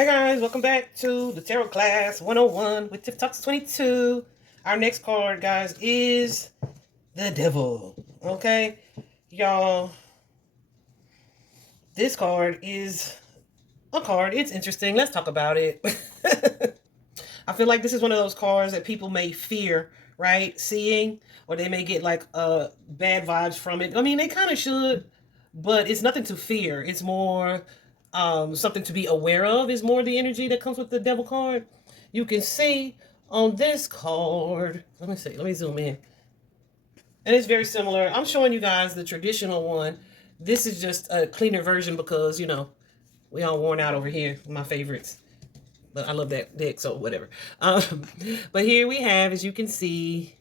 Hey guys, welcome back to the Tarot Class 101 with Tip Talks 22. Our next card, guys, is the Devil. Okay, y'all, this card is a card. It's interesting. Let's talk about it. I feel like this is one of those cards that people may fear, right? Seeing, or they may get like bad vibes from it. I mean, they kind of should, but it's nothing to fear. It's more something to be aware of, is more the energy that comes with the Devil card. You can see on this card, let me zoom in. And it's very similar. I'm showing you guys the traditional one. This is just a cleaner version because, we all worn out over here, my favorites. But I love that deck, so whatever. But here we have, as you can see,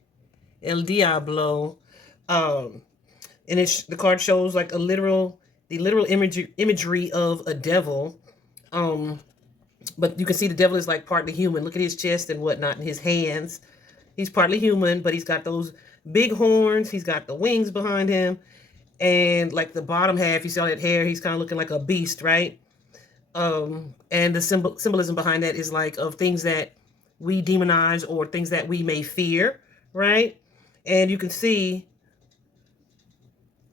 El Diablo. And the card shows like the literal imagery of a devil. But you can see the devil is like partly human. Look at his chest and whatnot and his hands. He's partly human, but he's got those big horns. He's got the wings behind him. And like the bottom half, you see all that hair, he's kind of looking like a beast, right? And the symbolism behind that is like of things that we demonize or things that we may fear, right? And you can see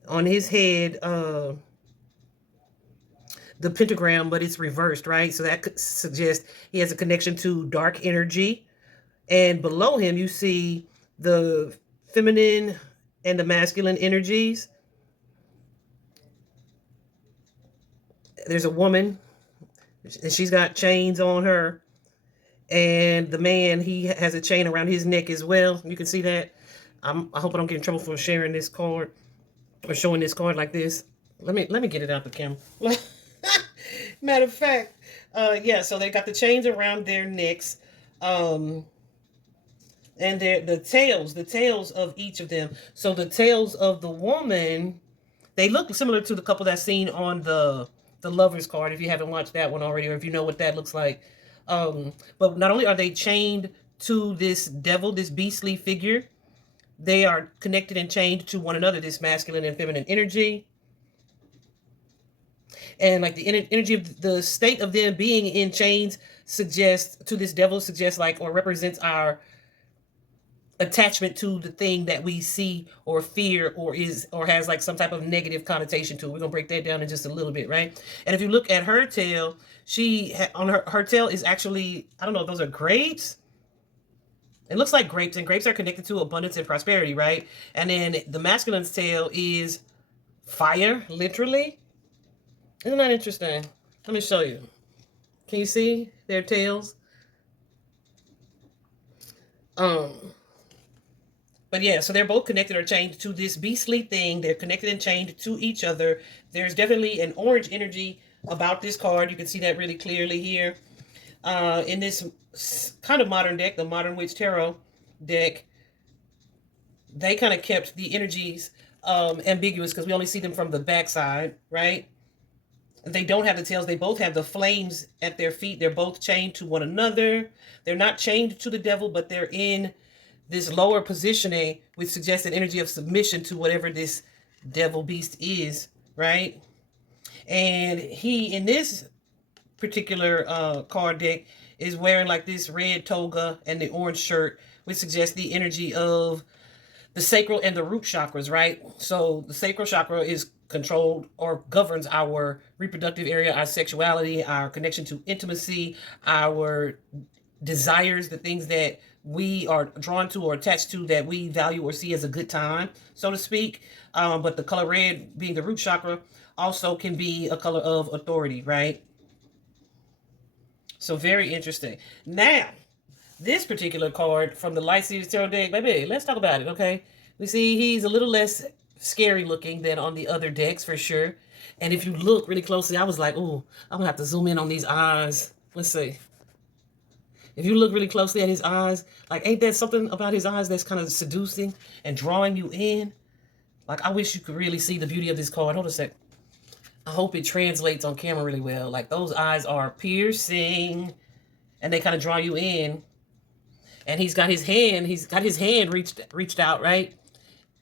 on his head the pentagram, but it's reversed, right? So that could suggest he has a connection to dark energy. And below him, you see the feminine and the masculine energies. There's a woman, and she's got chains on her. And the man, he has a chain around his neck as well. You can see that. I hope I don't get in trouble for sharing this card or showing this card like this. Let me get it out the camera. Matter of fact, yeah. So they got the chains around their necks, and the tails of each of them. So the tails of the woman, they look similar to the couple that's seen on the Lovers card. If you haven't watched that one already, or if you know what that looks like. But not only are they chained to this devil, this beastly figure, they are connected and chained to one another, this masculine and feminine energy. And like the energy of the state of them being in chains suggests to this devil, suggests like, or represents our attachment to the thing that we see or fear or has like some type of negative connotation to it. We're gonna break that down in just a little bit, right? And if you look at her tail, on her tail is actually, I don't know if those are grapes. It looks like grapes, and grapes are connected to abundance and prosperity, right? And then the masculine's tail is fire, literally. Isn't that interesting? Let me show you. Can you see their tails? But yeah, so they're both connected or chained to this beastly thing. They're connected and chained to each other. There's definitely an orange energy about this card. You can see that really clearly here. In this kind of modern deck, the Modern Witch Tarot deck, they kind of kept the energies ambiguous because we only see them from the backside, right? They don't have the tails. They both have the flames at their feet. They're both chained to one another. They're not chained to the devil, but they're in this lower positioning, which suggests an energy of submission to whatever this devil beast is, right? And he, in this particular card deck, is wearing like this red toga and the orange shirt, which suggests the energy of the sacral and the root chakras, right? So the sacral chakra is controlled or governs our reproductive area, our sexuality, our connection to intimacy, our desires, the things that we are drawn to or attached to that we value or see as a good time, so to speak. But the color red, being the root chakra, also can be a color of authority, right? So very interesting. Now, this particular card from the Light Series Tarot deck, baby, let's talk about it, okay? We see he's a little less scary looking than on the other decks for sure. And if you look really closely, I was like, oh, I'm gonna have to zoom in on these eyes. Let's see. If you look really closely at his eyes, like, ain't that something about his eyes that's kind of seducing and drawing you in? Like, I wish you could really see the beauty of this card. Hold a sec. I hope it translates on camera really well. Like, those eyes are piercing, and they kind of draw you in. And he's got his hand reached out, right?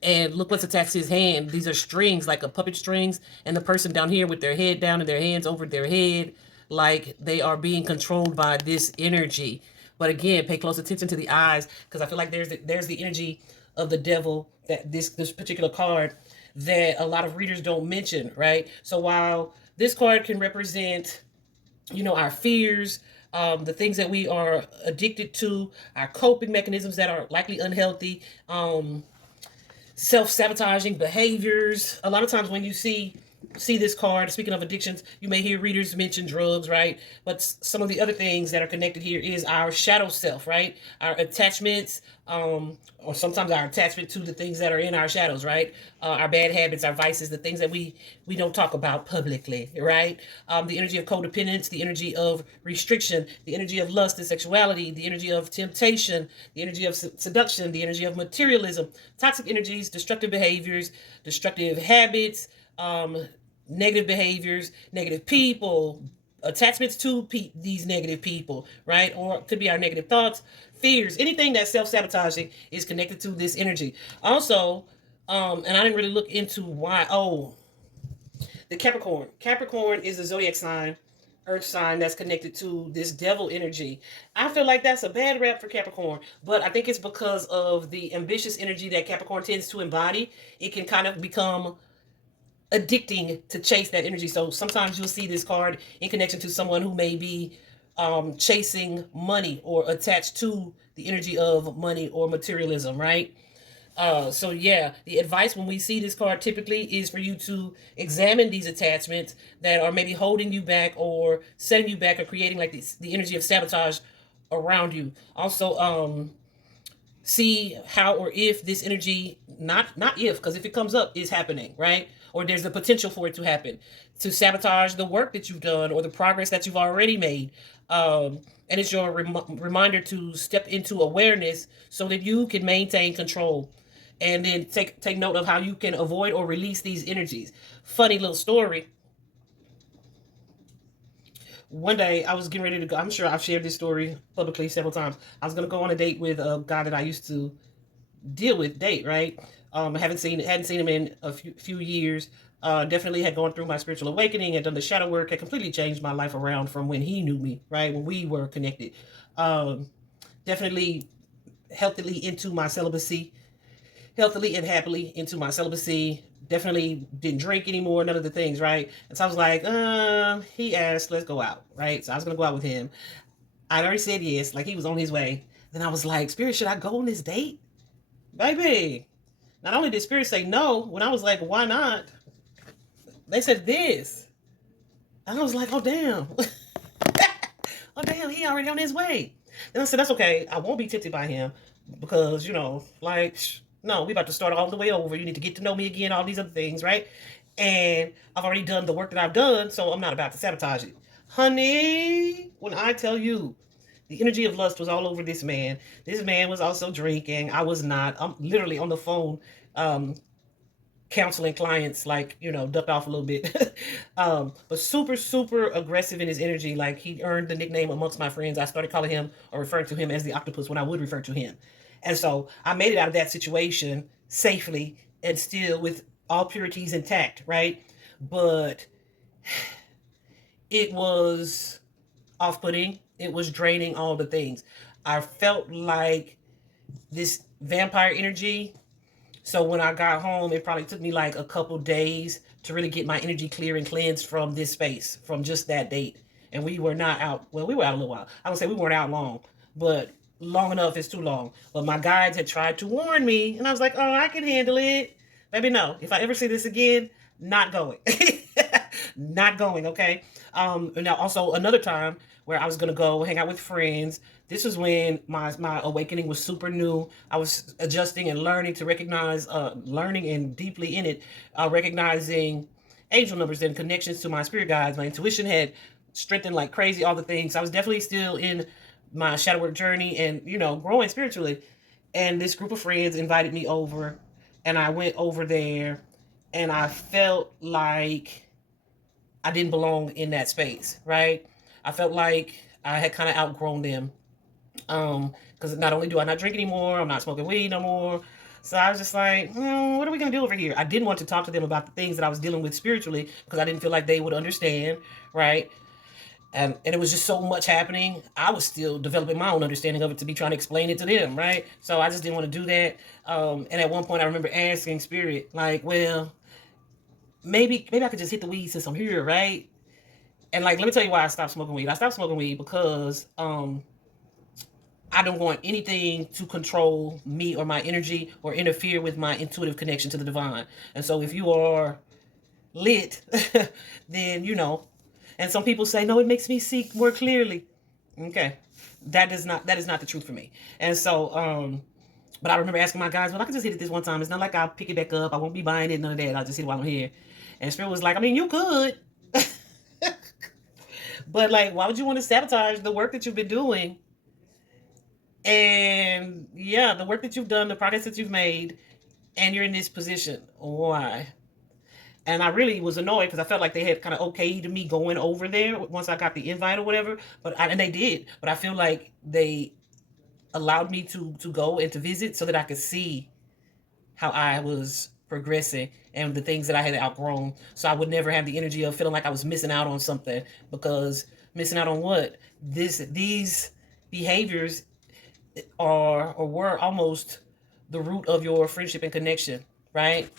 And look what's attached to his hand. These are strings, like a puppet strings, and the person down here with their head down and their hands over their head, like they are being controlled by this energy. But again, pay close attention to the eyes, because I feel like there's the energy of the devil, that this particular card, that a lot of readers don't mention, right? So while this card can represent, our fears, the things that we are addicted to, our coping mechanisms that are likely unhealthy, self-sabotaging behaviors. A lot of times when you see this card, speaking of addictions, you may hear readers mention drugs, right? But some of the other things that are connected here is our shadow self, right? Our attachments, or sometimes our attachment to the things that are in our shadows, right? Our bad habits, our vices, the things that we don't talk about publicly, right? The energy of codependence, the energy of restriction, the energy of lust and sexuality, the energy of temptation, the energy of seduction, the energy of materialism, toxic energies, destructive behaviors, destructive habits, negative behaviors, negative people, attachments to these negative people, right? Or it could be our negative thoughts, fears, anything that's self-sabotaging is connected to this energy. Also, and I didn't really look into why. Oh, the Capricorn. Capricorn is a zodiac sign, earth sign, that's connected to this devil energy. I feel like that's a bad rap for Capricorn, but I think it's because of the ambitious energy that Capricorn tends to embody. It can kind of become addicting to chase that energy. So sometimes you'll see this card in connection to someone who may be chasing money or attached to the energy of money or materialism, right? So yeah, the advice when we see this card typically is for you to examine these attachments that are maybe holding you back or setting you back or creating like the energy of sabotage around you. Also, see how or if this energy, not if, because if it comes up, is happening, right? Or there's the potential for it to happen, to sabotage the work that you've done or the progress that you've already made. And it's your reminder to step into awareness so that you can maintain control, and then take note of how you can avoid or release these energies. Funny little story. One day I was getting ready to go. I'm sure I've shared this story publicly several times. I was going to go on a date with a guy that I used to date, right? I hadn't seen him in a few years. Definitely had gone through my spiritual awakening, had done the shadow work, had completely changed my life around from when he knew me, right? When we were connected. Definitely healthily into my celibacy, healthily and happily into my celibacy. Definitely didn't drink anymore, none of the things, right? And so I was like, he asked, let's go out, right? So I was gonna go out with him. I'd already said yes, like he was on his way. Then I was like, Spirit, should I go on this date? Baby. Not only did Spirit say no, when I was like, why not? They said this. And I was like, oh damn. Oh damn, he already on his way. Then I said, that's okay. I won't be tempted by him because, like, no, we about to start all the way over. You need to get to know me again, all these other things, right? And I've already done the work that I've done, so I'm not about to sabotage it. Honey, when I tell you, the energy of lust was all over this man. This man was also drinking. I was not. I'm literally on the phone counseling clients, like, ducked off a little bit. But super, super aggressive in his energy. Like, he earned the nickname amongst my friends. I started calling him or referring to him as the octopus when I would refer to him. And so I made it out of that situation safely and still with all purities intact, right? But it was off-putting. It was draining, all the things. I felt like this vampire energy. So when I got home, it probably took me like a couple days to really get my energy clear and cleansed from this space, from just that date. And we were not out. Well, we were out a little while. I would say we weren't out long, but long enough is too long. But my guides had tried to warn me, and I was like, oh, I can handle it. Maybe no. If I ever see this again, not going. Not going, okay? Now, also another time where I was going to go hang out with friends. This was when my awakening was super new. I was adjusting and learning to recognize, learning and deeply in it, recognizing angel numbers and connections to my spirit guides. My intuition had strengthened like crazy, all the things. I was definitely still in my shadow work journey and, growing spiritually. And this group of friends invited me over, and I went over there, and I felt like I didn't belong in that space, right? I felt like I had kind of outgrown them. Because not only do I not drink anymore, I'm not smoking weed no more. So I was just like, what are we going to do over here? I didn't want to talk to them about the things that I was dealing with spiritually because I didn't feel like they would understand, right? And it was just so much happening. I was still developing my own understanding of it to be trying to explain it to them, right? So I just didn't want to do that. And at one point, I remember asking Spirit, like, well, maybe I could just hit the weed since I'm here, right? And like, let me tell you why I stopped smoking weed. I stopped smoking weed because I don't want anything to control me or my energy or interfere with my intuitive connection to the divine. And so, if you are lit, then you know. And some people say, no, it makes me see more clearly. Okay, that is not the truth for me. And so, but I remember asking my guys, well, I can just hit it this one time. It's not like I'll pick it back up. I won't be buying it, none of that. I'll just hit it while I'm here. And Spirit was like, I mean, you could, but like, why would you want to sabotage the work that you've been doing? And yeah, the work that you've done, the progress that you've made, and you're in this position. Why? And I really was annoyed because I felt like they had kind of okayed me going over there once I got the invite or whatever. And they did. But I feel like they allowed me to go and to visit so that I could see how I was progressing and the things that I had outgrown. So I would never have the energy of feeling like I was missing out on something, because missing out on what? These behaviors are or were almost the root of your friendship and connection, right?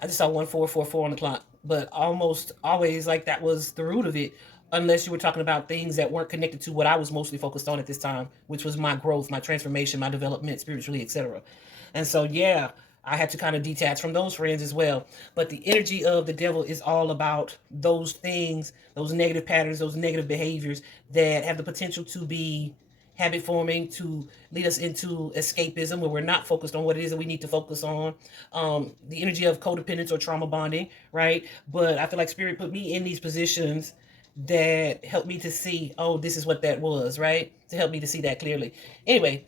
I just saw 1444 on the clock, but almost always like that was the root of it, unless you were talking about things that weren't connected to what I was mostly focused on at this time, which was my growth, my transformation, my development spiritually, etc. And so, yeah, I had to kind of detach from those friends as well. But the energy of the devil is all about those things, those negative patterns, those negative behaviors that have the potential to be habit forming, to lead us into escapism where we're not focused on what it is that we need to focus on. The energy of codependence or trauma bonding, right? But I feel like Spirit put me in these positions that helped me to see, oh, this is what that was, right? To help me to see that clearly. Anyway,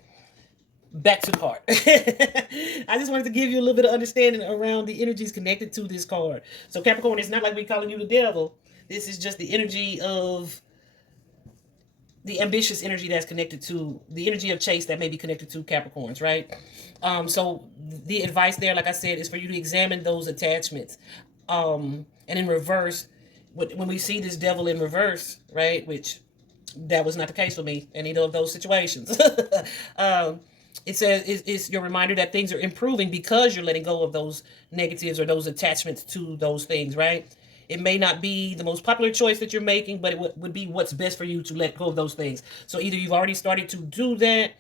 back to the card. I just wanted to give you a little bit of understanding around the energies connected to this card. So Capricorn, it's not like we calling you the devil. This is just the energy of the ambitious energy that's connected to the energy of chase that may be connected to Capricorns, right? So the advice there, like I said, is for you to examine those attachments. And in reverse, when we see this devil in reverse, right, which that was not the case for me in either of those situations. It says it's your reminder that things are improving because you're letting go of those negatives or those attachments to those things, right? It may not be the most popular choice that you're making, but it would be what's best for you to let go of those things. So either you've already started to do that,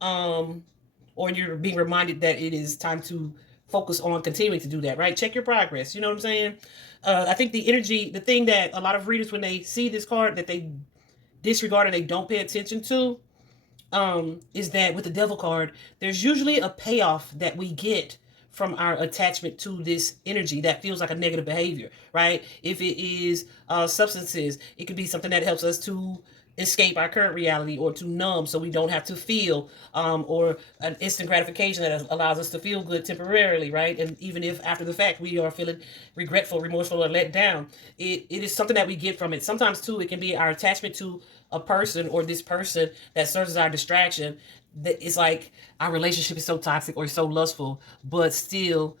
or you're being reminded that it is time to focus on continuing to do that, right? Check your progress. You know what I'm saying? I think the energy, the thing that a lot of readers, when they see this card, that they disregard or they don't pay attention to, is that with the devil card, there's usually a payoff that we get from our attachment to this energy that feels like a negative behavior, right? If it is substances, it could be something that helps us to escape our current reality or to numb so we don't have to feel, or an instant gratification that allows us to feel good temporarily, right? And even if after the fact we are feeling regretful, remorseful, or let down, it is something that we get from it. Sometimes too, it can be our attachment to a person or this person that serves as our distraction. That it's like our relationship is so toxic or so lustful, but still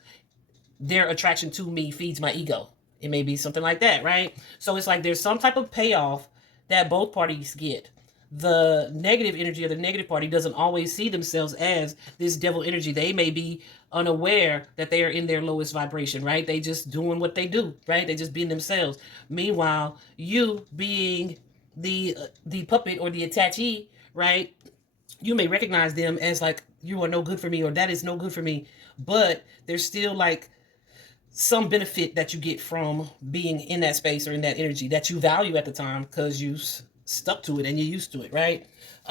their attraction to me feeds my ego. It may be something like that, right? So it's like there's some type of payoff that both parties get. The negative energy of the negative party doesn't always see themselves as this devil energy. They may be unaware that they are in their lowest vibration, right? They just doing what they do, right? They just being themselves. Meanwhile, you being the puppet or the attachee, right? You may recognize them as like, you are no good for me, or that is no good for me, but there's still like some benefit that you get from being in that space or in that energy that you value at the time because you stuck to it and you're used to it, right?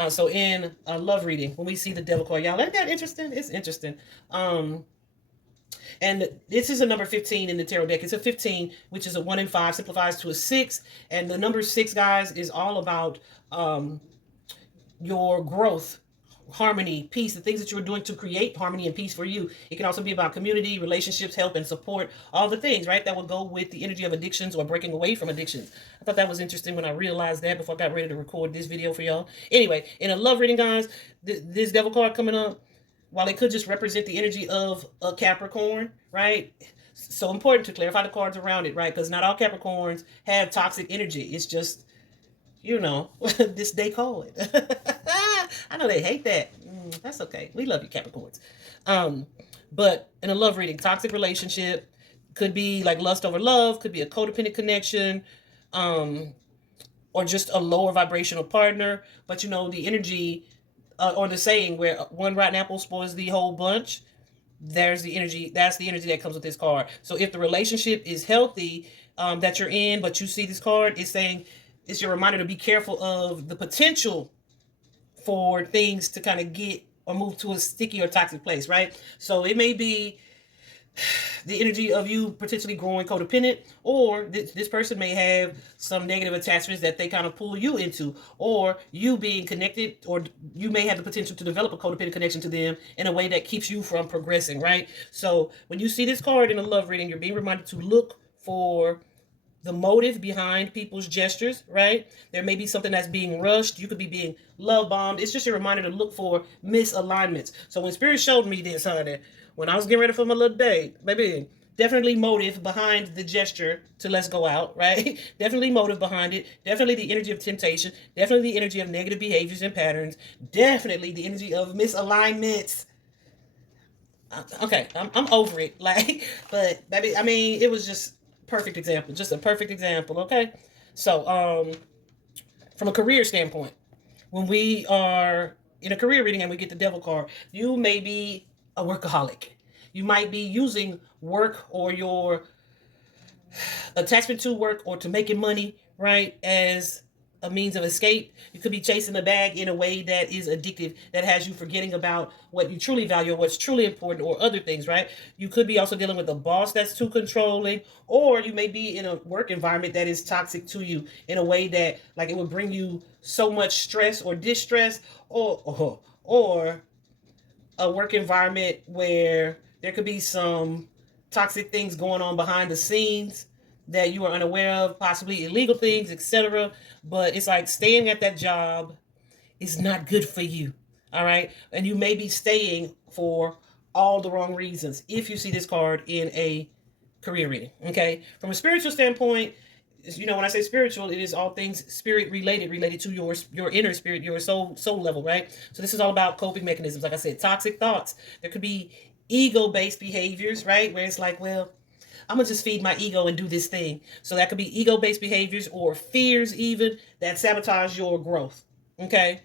So in a love reading, when we see the devil card, y'all, ain't that interesting? It's interesting. And this is a number 15 in the tarot deck. It's a 15, which is a 1 in 5, simplifies to a 6. And the number 6, guys, is all about your growth, harmony, peace, the things that you're doing to create harmony and peace for you. It can also be about community, relationships, help, and support, all the things, right, that will go with the energy of addictions or breaking away from addictions. I thought that was interesting when I realized that before I got ready to record this video for y'all. Anyway, in a love reading, guys, this devil card coming up, while it could just represent the energy of a Capricorn, right? So important to clarify the cards around it, right? Because not all Capricorns have toxic energy. It's just, you know, this day called. I know they hate that. That's okay. We love you, Capricorns. Um, but in a love reading, toxic relationship could be like lust over love, could be a codependent connection, um, or just a lower vibrational partner. But you know, the energy, or the saying where one rotten apple spoils the whole bunch, there's the energy. That's the energy that comes with this card. So if the relationship is healthy, that you're in, but you see this card, it's saying it's your reminder to be careful of the potential for things to kind of get or move to a sticky or toxic place, right? So it may be the energy of you potentially growing codependent, or this person may have some negative attachments that they kind of pull you into, or you being connected, or you may have the potential to develop a codependent connection to them in a way that keeps you from progressing, right? So when you see this card in a love reading, you're being reminded to look for the motive behind people's gestures, right? There may be something that's being rushed. You could be being love bombed. It's just a reminder to look for misalignments. So when Spirit showed me this, honey, when I was getting ready for my little date, baby, definitely motive behind the gesture to let's go out, right? Definitely motive behind it. Definitely the energy of temptation. Definitely the energy of negative behaviors and patterns. Definitely the energy of misalignments. Okay, I'm over it. Like, but baby, I mean, it was just perfect example, just a perfect example. Okay, so from a career standpoint, when we are in a career reading and we get the devil card, you may be a workaholic. You might be using work or your attachment to work or to making money, right, as a means of escape. You could be chasing the bag in a way that is addictive, that has you forgetting about what you truly value or what's truly important or other things, right? You could be also dealing with a boss that's too controlling, or you may be in a work environment that is toxic to you in a way that like it would bring you so much stress or distress, or a work environment where there could be some toxic things going on behind the scenes that you are unaware of, possibly illegal things, etc. But it's like staying at that job is not good for you. All right. And you may be staying for all the wrong reasons if you see this card in a career reading. Okay. From a spiritual standpoint, you know, when I say spiritual, it is all things spirit related to your inner spirit, your soul level, right? So this is all about coping mechanisms. Like I said, toxic thoughts. There could be ego based behaviors, right? Where it's like, well, I'm gonna just feed my ego and do this thing. So that could be ego based behaviors or fears even that sabotage your growth. Okay.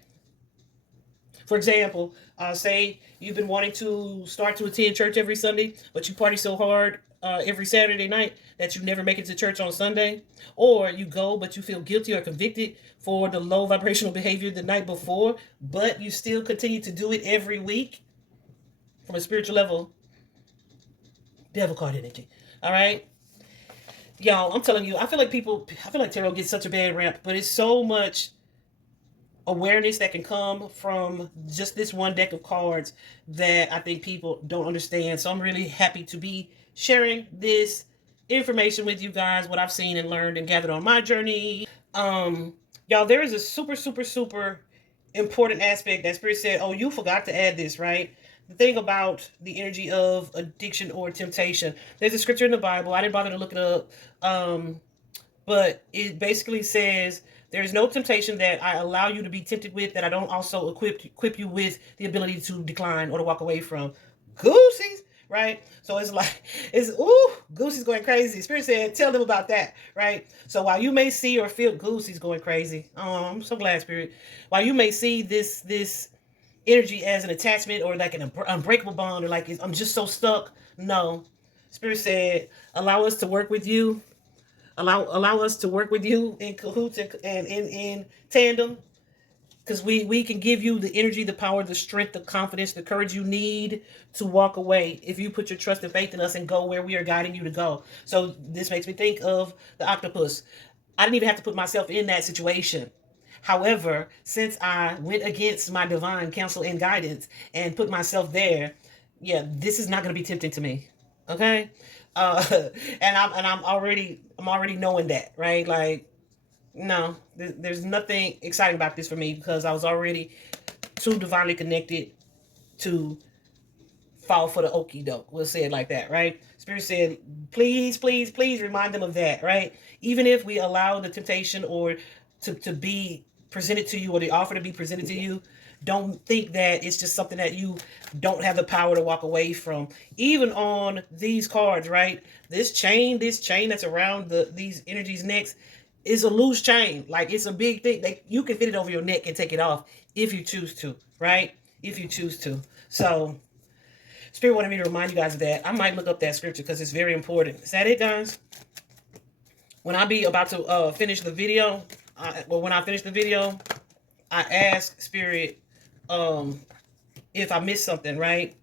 For example, say you've been wanting to start to attend church every Sunday, but you party so hard every Saturday night that you never make it to church on Sunday, or you go but you feel guilty or convicted for the low vibrational behavior the night before, but you still continue to do it every week. From a spiritual level, devil card energy. All right, y'all. I'm telling you, I feel like tarot gets such a bad rap, but it's so much awareness that can come from just this one deck of cards that I think people don't understand. So I'm really happy to be sharing this information with you guys, what I've seen and learned and gathered on my journey. Y'all, there is a super important aspect that Spirit said, oh, you forgot to add this, right? The thing about the energy of addiction or temptation. There's a scripture in the Bible. I didn't bother to look it up. But it basically says there's no temptation that I allow you to be tempted with that I don't also equip you with the ability to decline or to walk away from. Goosies, right? So it's like, Goosey's going crazy. Spirit said, tell them about that, right? So while you may see or feel Goosey's going crazy, I'm so glad, Spirit. While you may see this energy as an attachment or like an unbreakable bond or like I'm just so stuck, no. Spirit said, allow us to work with you. Allow us to work with you in cahoots and in tandem, because we can give you the energy, the power, the strength, the confidence, the courage you need to walk away if you put your trust and faith in us and go where we are guiding you to go. So this makes me think of the octopus. I didn't even have to put myself in that situation. However, since I went against my divine counsel and guidance and put myself there, yeah, this is not going to be tempting to me. Okay, uh, and I'm already knowing that, right? Like, no, there's nothing exciting about this for me because I was already too divinely connected to fall for the okie doke. We'll say it like that, right? Spirit said, please remind them of that, right? Even if we allow the temptation or to be presented to you, or the offer to be presented to you, don't think that it's just something that you don't have the power to walk away from. Even on these cards, right? This chain that's around these energies' necks is a loose chain. Like, it's a big thing. Like, you can fit it over your neck and take it off if you choose to, right? If you choose to. So Spirit wanted me to remind you guys of that. I might look up that scripture because it's very important. Is that it, guys? When I be about to finish the video, when I finish the video, I ask Spirit if I missed something, right?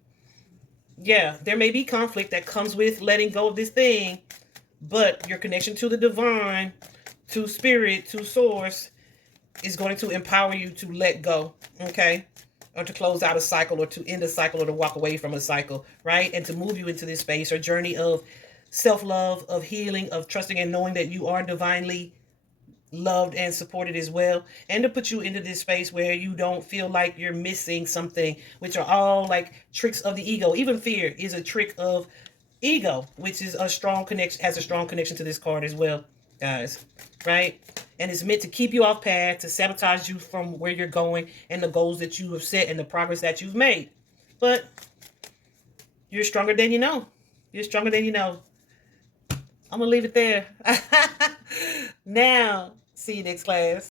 Yeah, there may be conflict that comes with letting go of this thing, but your connection to the divine, to Spirit, to Source, is going to empower you to let go, okay? Or to close out a cycle, or to end a cycle, or to walk away from a cycle, right? And to move you into this space or journey of self-love, of healing, of trusting and knowing that you are divinely loved and supported as well, and to put you into this space where you don't feel like you're missing something, which are all like tricks of the ego. Even fear is a trick of ego, which is a strong connection, has a strong connection to this card as well, guys, right? And it's meant to keep you off path, to sabotage you from where you're going and the goals that you have set and the progress that you've made. But you're stronger than you know. You're stronger than you know. I'm gonna leave it there. Now, see you next class.